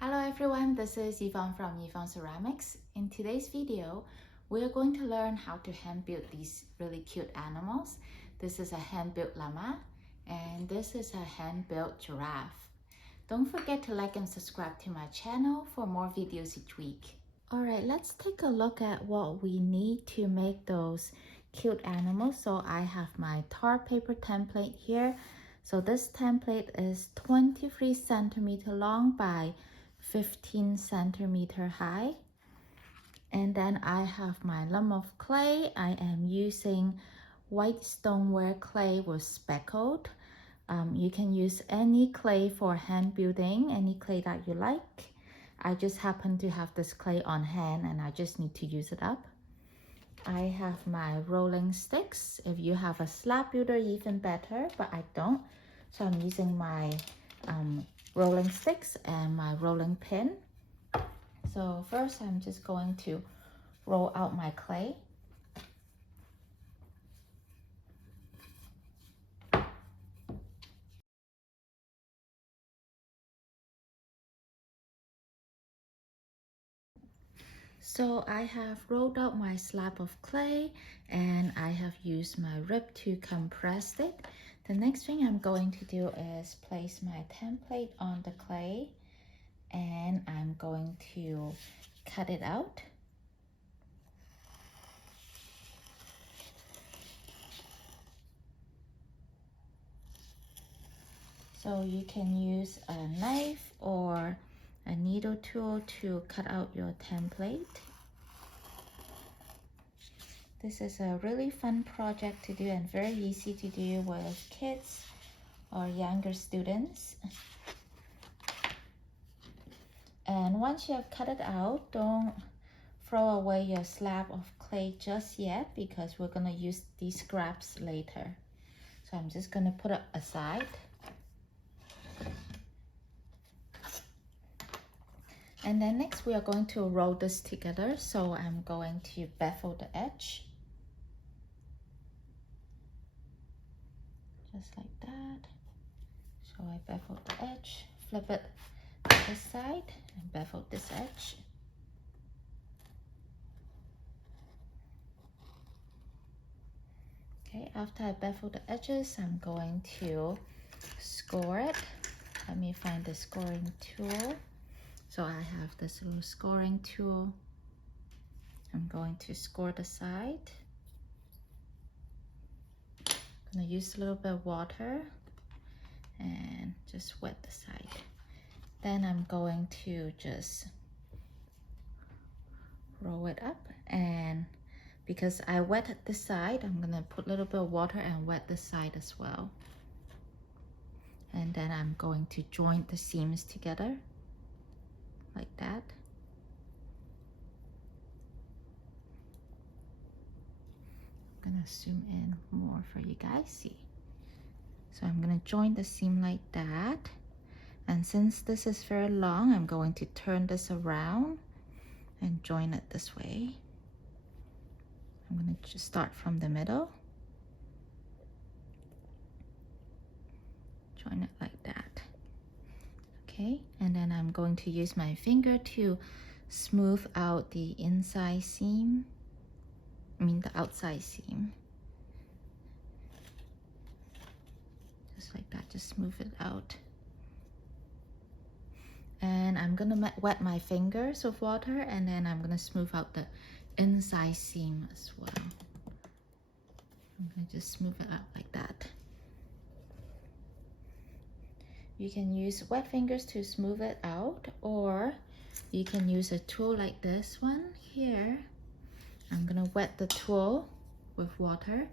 Hello everyone, this is Yvonne from yvonneceramics. In today's video, we are going to learn how to hand build these really cute animals. This is a hand built llama and this is a hand built giraffe. Don't forget to like and subscribe to my channel for more videos each week. Alright, let's take a look at what we need to make those cute animals. So I have my tar paper template here. So this template is 23 centimeter long by 15 centimeter high. And then I have my lump of clay. I am using white stoneware clay with speckled. You can use any clay for hand building, any clay that you like. I just happen to have this clay on hand and I just need to use it up. I have my rolling sticks. If you have a slab builder, even better, but I don't. So I'm using my rolling sticks and my rolling pin. So first I'm just going to roll out my clay. So I have rolled out my slab of clay and I have used my rib to compress it. The next thing I'm going to do is place my template on the clay and I'm going to cut it out. So you can use a knife or a needle tool to cut out your template. This is a really fun project to do and very easy to do with kids or younger students. And once you have cut it out, don't throw away your slab of clay just yet because we're gonna use these scraps later. So I'm just gonna put it aside. And then next we are going to roll this together. So I'm going to bevel the edge. Just like that. So I beveled the edge, flip it to this side and bevel this edge. Okay, after I bevel the edges, I'm going to score it. Let me find the scoring tool. So I have this little scoring tool. I'm going to score the side. I'm gonna use a little bit of water and just wet the side. Then I'm going to just roll it up, and because I wet this side, I'm gonna put a little bit of water and wet this side as well. And then I'm going to join the seams together like that. I'm gonna zoom in more for you guys see. So I'm gonna join the seam like that. And since this is very long, I'm going to turn this around and join it this way. I'm gonna just start from the middle. Join it like that. Okay, and then I'm going to use my finger to smooth out the inside seam. The outside seam. Just like that, just smooth it out. And I'm gonna wet my fingers with water and then I'm gonna smooth out the inside seam as well. I'm gonna just smooth it out like that. You can use wet fingers to smooth it out, or you can use a tool like this one here. I'm gonna wet the tool with water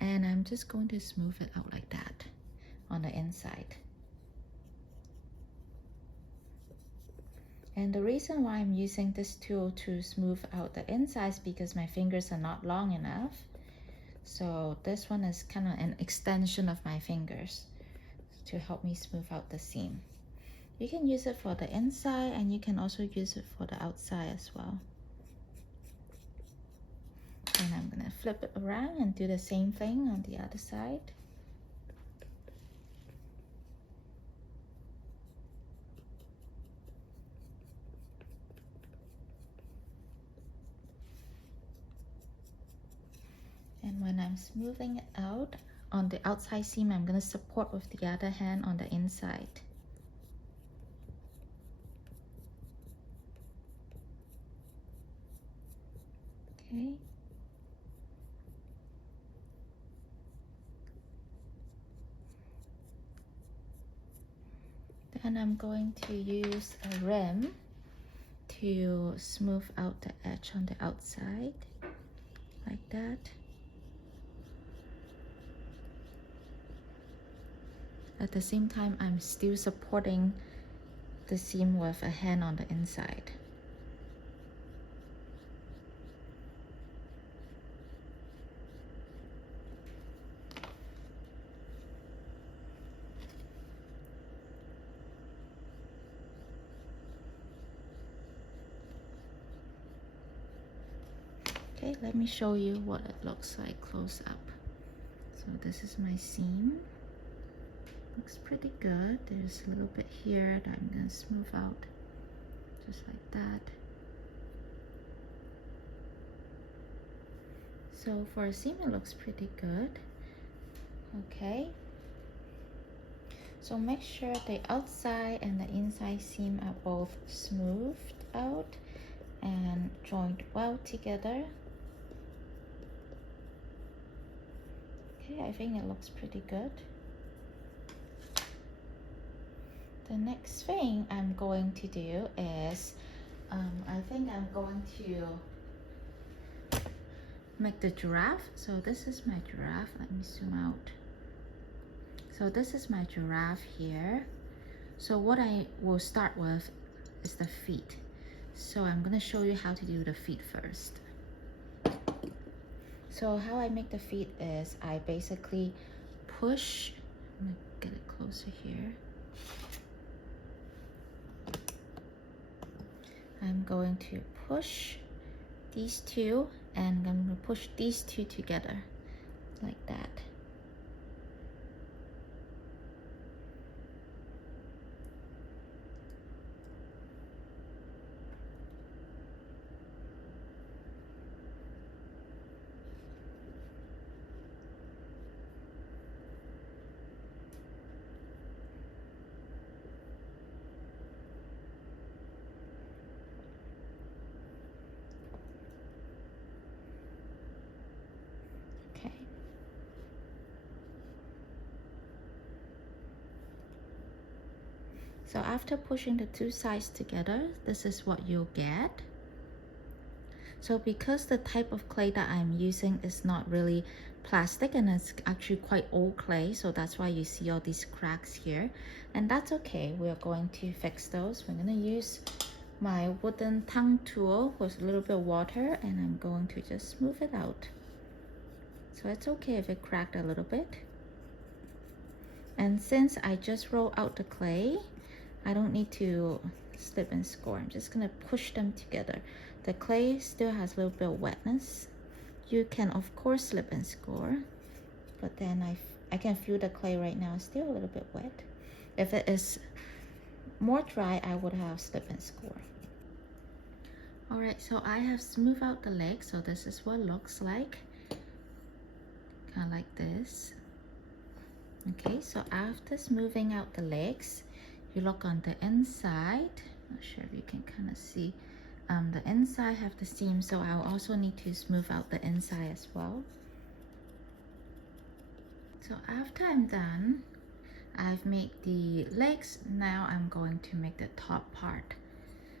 and I'm just going to smooth it out like that on the inside. And the reason why I'm using this tool to smooth out the inside is because my fingers are not long enough. So this one is kind of an extension of my fingers to help me smooth out the seam. You can use it for the inside and you can also use it for the outside as well. And I'm gonna flip it around and do the same thing on the other side. when I'm smoothing it out on the outside seam, I'm going to support with the other hand on the inside. Okay. Then I'm going to use a rim to smooth out the edge on the outside, like that. At the same time, I'm still supporting the seam with a hand on the inside. Okay, let me show you what it looks like close up. So this is my seam. Looks pretty good. There's a little bit here that I'm gonna smooth out, just like that. So for a seam, it looks pretty good. Okay. So make sure the outside and the inside seam are both smoothed out and joined well together. Okay, I think it looks pretty good. The next thing I'm going to do is, I think I'm going to make the giraffe. So this is my giraffe. Let me zoom out. So this is my giraffe here. So what I will start with is the feet. So I'm gonna show you how to do the feet first. So how I make the feet is I basically push, I'm gonna get it closer here. I'm going to push these two and I'm going to push these two together like that. So after pushing the two sides together, this is what you'll get. So because the type of clay that I'm using is not really plastic and it's actually quite old clay, so that's why you see all these cracks here. And that's okay, we're going to fix those. We're gonna use my wooden tongue tool with a little bit of water and I'm going to just smooth it out. So it's okay if it cracked a little bit. And since I just rolled out the clay, I don't need to slip and score. I'm just gonna push them together. The clay still has a little bit of wetness. You can of course slip and score, but then I can feel the clay right now is still a little bit wet. If it is more dry, I would have slip and score. All right, so I have smoothed out the legs, so this is what it looks like. Kind of like this. Okay, so after smoothing out the legs, you look on the inside. Not sure if you can kind of see. The inside have the seam, so I'll also need to smooth out the inside as well. So after I'm done, I've made the legs. Now I'm going to make the top part.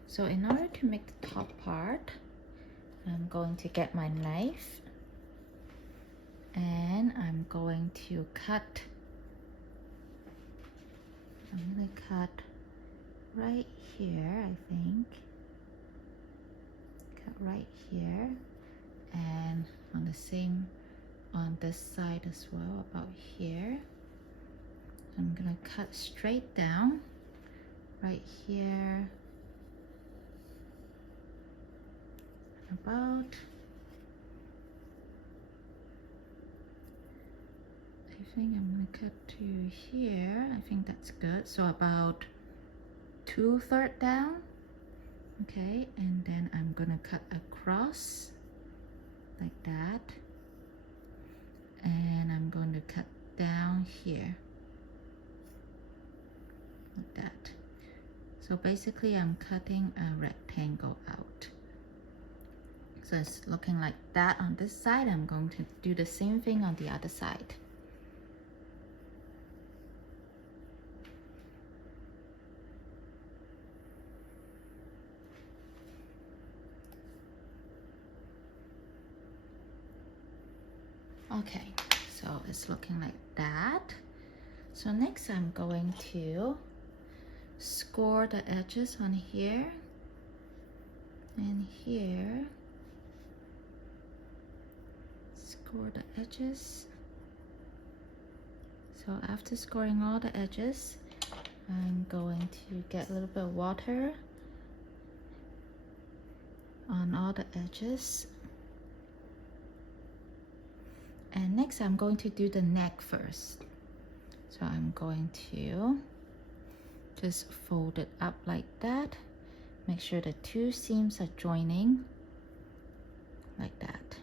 So in order to make the top part, I'm going to get my knife and I'm going to cut. I'm gonna cut right here, I think. Cut right here, and on the same on this side as well, about here. I'm gonna cut straight down right here, about, I think I'm gonna cut to here. I think that's good. So about 2/3 down. Okay, and then I'm gonna cut across like that. and I'm going to cut down here like that. So basically I'm cutting a rectangle out. So it's looking like that on this side. I'm going to do the same thing on the other side. Okay, so it's looking like that. So next I'm going to score the edges on here and here. Score the edges. So after scoring all the edges, I'm going to get a little bit of water on all the edges. And next I'm going to do the neck first. So I'm going to just fold it up like that. Make sure the two seams are joining like that.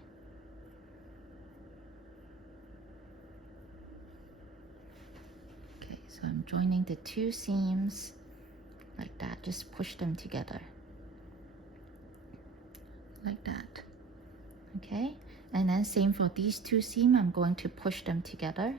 Okay, so I'm joining the two seams like that. Just push them together like that. Okay, and then same for these two seams. I'm going to push them together.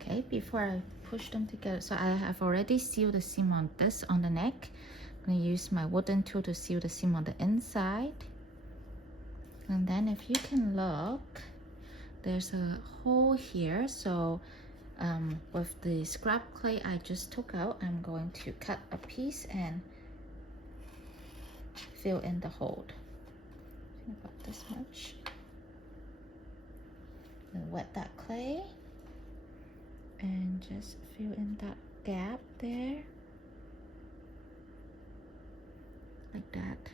Okay, before I push them together, so I have already sealed the seam on this on the neck. I'm going to use my wooden tool to seal the seam on the inside. And then if you can look, there's a hole here. So with the scrap clay I just took out, I'm going to cut a piece and fill in the hole. About this much. And wet that clay and just fill in that gap there like that.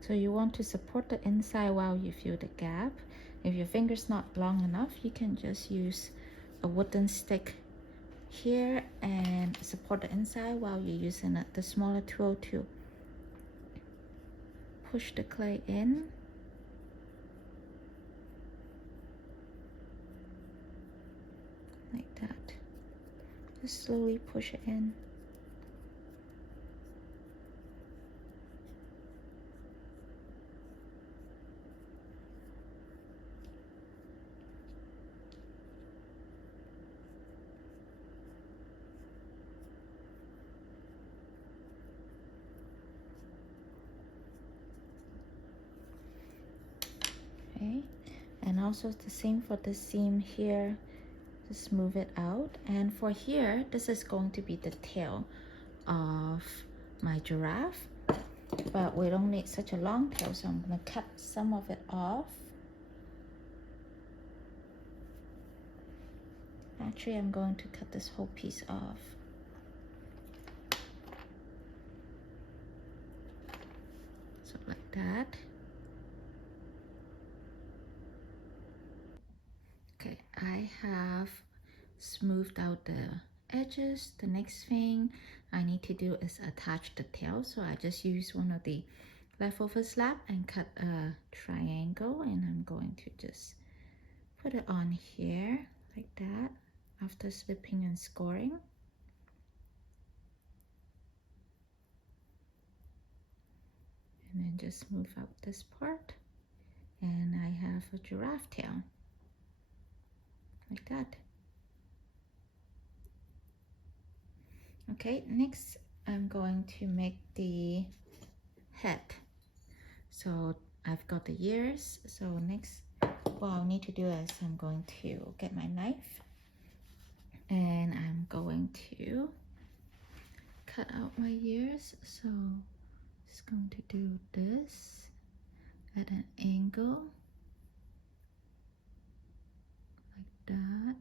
So you want to support the inside while you fill the gap. If your finger's not long enough, you can just use a wooden stick here and support the inside while you're using the smaller tool to push the clay in. Like that. Just slowly push it in. Okay, and also the same for the seam here. Just move it out, and for here, this is going to be the tail of my giraffe, but we don't need such a long tail, so I'm going to cut some of it off. Actually, I'm going to cut this whole piece off. So like that. Okay, I have smoothed out the edges. The next thing I need to do is attach the tail. So I just use one of the leftover slab and cut a triangle, and I'm going to just put it on here like that after slipping and scoring. And then just smooth out this part, and I have a giraffe tail like that. Okay, next I'm going to make the head. So I've got the ears. So next, what I'll need to do is I'm going to get my knife and I'm going to cut out my ears. So just going to do this at an angle like that,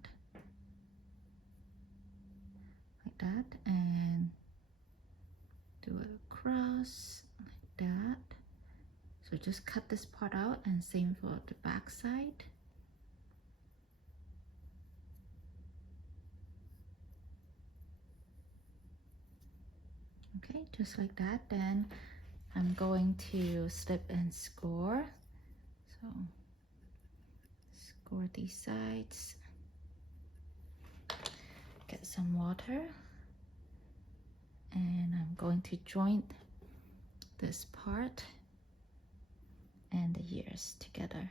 like that, and do it across like that. So just cut this part out, and same for the back side. Okay, just like that. Then I'm going to slip and score. So score these sides. Get some water. And I'm going to join this part and the ears together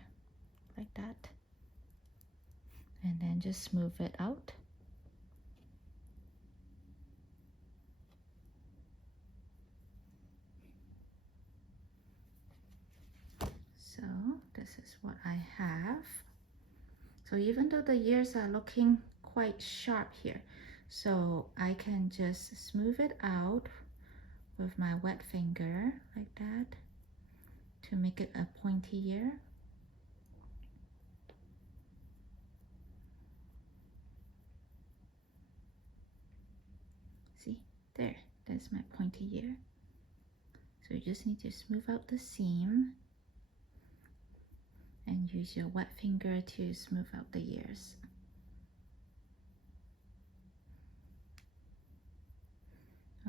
like that. And then just smooth it out. So this is what I have. So even though the ears are looking quite sharp here, so I can just smooth it out with my wet finger like that to make it a pointy ear. See, there's my pointy ear. So you just need to smooth out the seam and use your wet finger to smooth out the ears.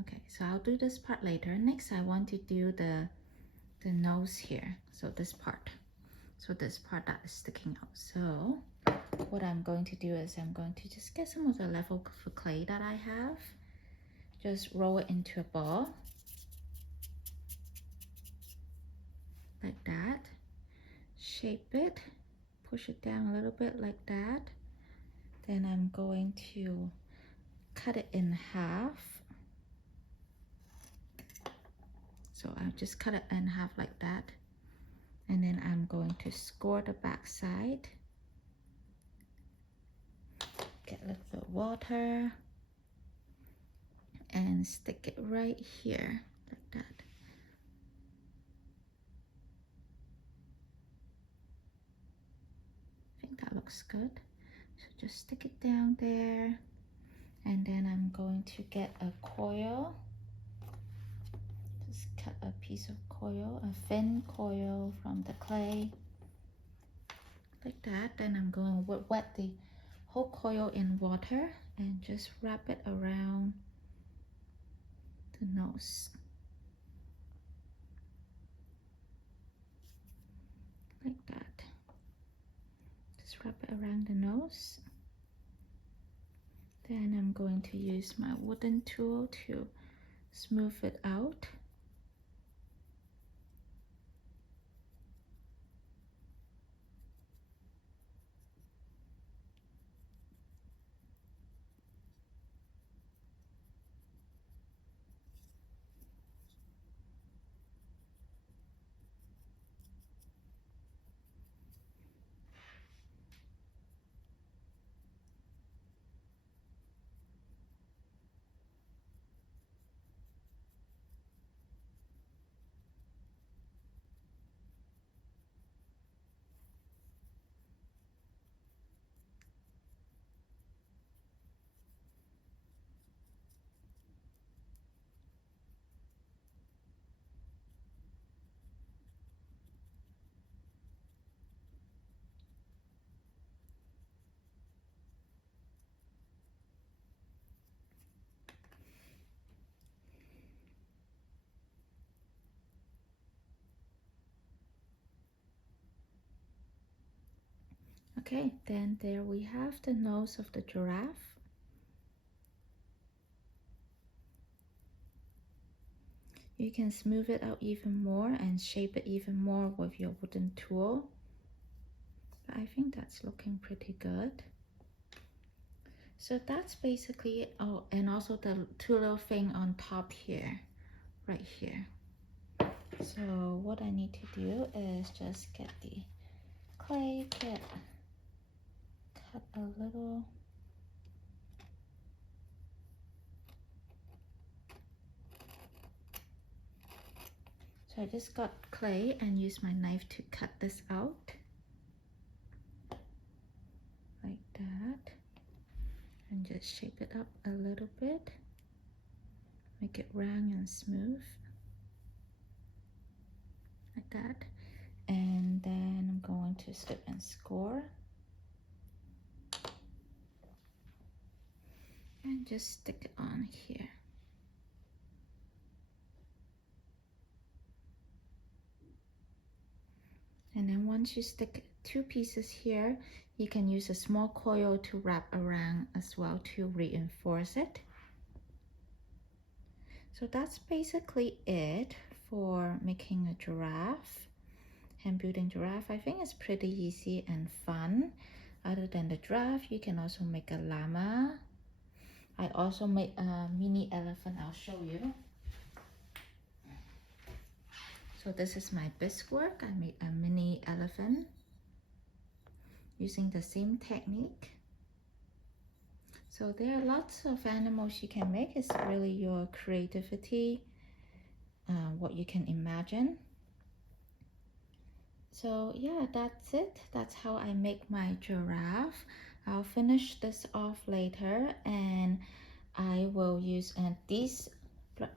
Okay, so I'll do this part later. Next, I want to do the nose here. So this part. So this part that is sticking out. So what I'm going to do is I'm going to just get some of the leftover clay that I have. Just roll it into a ball. Like that. Shape it. Push it down a little bit like that. Then I'm going to cut it in half. So I'll just cut it in half like that. And then I'm going to score the back side. Get a little bit of water. And stick it right here, like that. I think that looks good. So just stick it down there. And then I'm going to get a coil. Just cut a piece of coil, a thin coil from the clay. Like that. Then I'm going to wet the whole coil in water and just wrap it around the nose. Like that. Just wrap it around the nose. Then I'm going to use my wooden tool to smooth it out. Okay, then there we have the nose of the giraffe. You can smooth it out even more and shape it even more with your wooden tool. But I think that's looking pretty good. So that's basically it. Oh, and also the two little thing on top here, right here. So what I need to do is just get the clay, cut a little. So I just got clay and use my knife to cut this out. Like that. And just shape it up a little bit. make it round and smooth like that. And then I'm going to slip and score and just stick it on here. And then once you stick 2 pieces here, you can use a small coil to wrap around as well to reinforce it. So that's basically it for making a giraffe, hand building giraffe. I think it's pretty easy and fun. Other than the giraffe, you can also make a llama. I also made a mini elephant, I'll show you. So this is my bisque work. I made a mini elephant using the same technique. So there are lots of animals you can make. It's really your creativity, what you can imagine. So yeah, that's it. That's how I make my giraffe. I'll finish this off later, and I will use these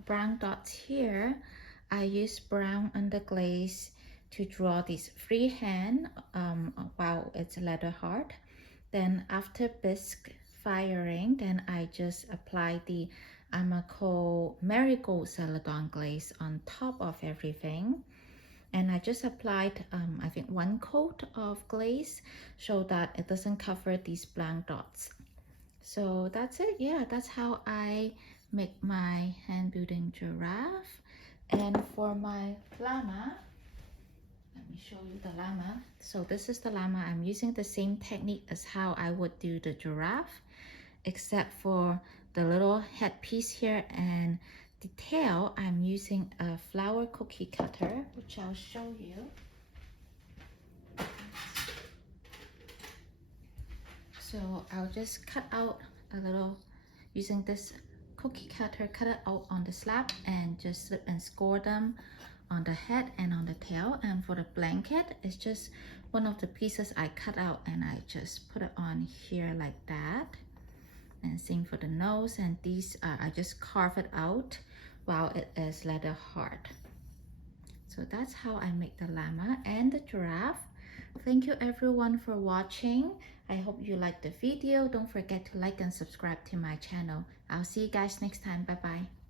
brown dots here. I use brown underglaze to draw this freehand while it's leather heart. Then after bisque firing, then I just apply the Amaco marigold celadon glaze on top of everything. And I just applied, I think 1 coat of glaze so that it doesn't cover these blank dots. So that's it. Yeah, that's how I make my hand building giraffe. And for my llama, let me show you the llama. So this is the llama. I'm using the same technique as how I would do the giraffe, except for the little headpiece here and the tail. I'm using a flower cookie cutter, which I'll show you. So I'll just cut out a little, using this cookie cutter, cut it out on the slab and just slip and score them on the head and on the tail. And for the blanket, it's just one of the pieces I cut out and I just put it on here like that. And same for the nose, and these I just carve it out while it is leather hard. So that's how I make the llama and the giraffe. Thank you everyone for watching. I hope you liked the video. Don't forget to like and subscribe to my channel. I'll see you guys next time. Bye bye.